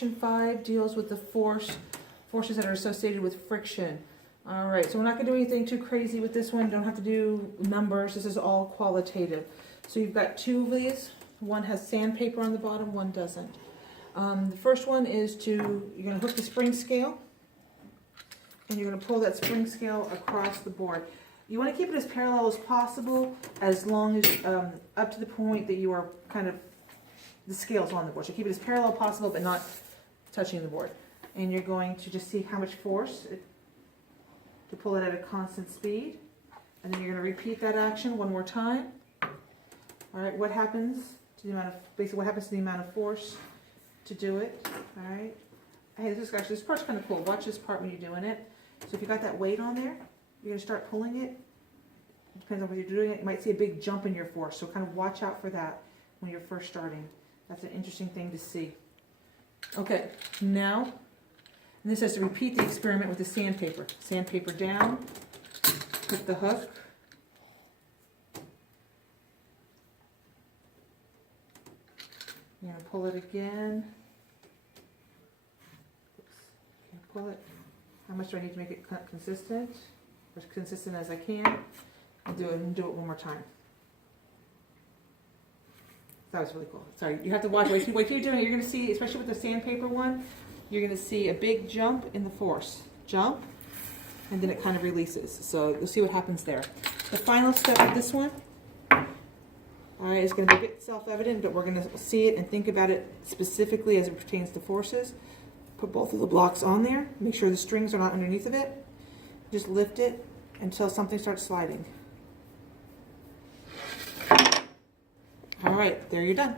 Section 5 deals with the forces that are associated with friction. All right, so we're not going to do anything too crazy with this one. Don't have to do numbers. This is all qualitative. So you've got two of these. One has sandpaper on the bottom, one doesn't. The first one is you're going to hook the spring scale, and you're going to pull that spring scale across the board. You want to keep it as parallel as possible, as long as up to the point that you are kind of the scale's on the board. So keep it as parallel as possible, but not touching the board. And you're going to just see how much force to pull it at a constant speed, and then you're going to repeat that action one more time. All right, what happens to the amount of what happens to the amount of force to do it? All right. Hey, this part's kind of cool. Watch this part when you're doing it. So if you got that weight on there, you're going to start pulling it. Depends on what you're doing. You might see a big jump in your force, so kind of watch out for that when you're first starting. That's an interesting thing to see. Okay, now, and this has to repeat the experiment with the sandpaper. Sandpaper down, hook the hook. You're going to pull it again. Oops, can't pull it. How much do I need to make it consistent? As consistent as I can. I'll do it one more time. That was really cool. Sorry, you have to watch. Wait till you're doing it. You're going to see, especially with the sandpaper one, you're going to see a big jump in the force. Jump, and then it kind of releases. So you'll see what happens there. The final step of this one, all right, is going to be a bit self-evident, but we're going to see it and think about it specifically as it pertains to forces. Put both of the blocks on there. Make sure the strings are not underneath of it. Just lift it until something starts sliding. All right, there you're done.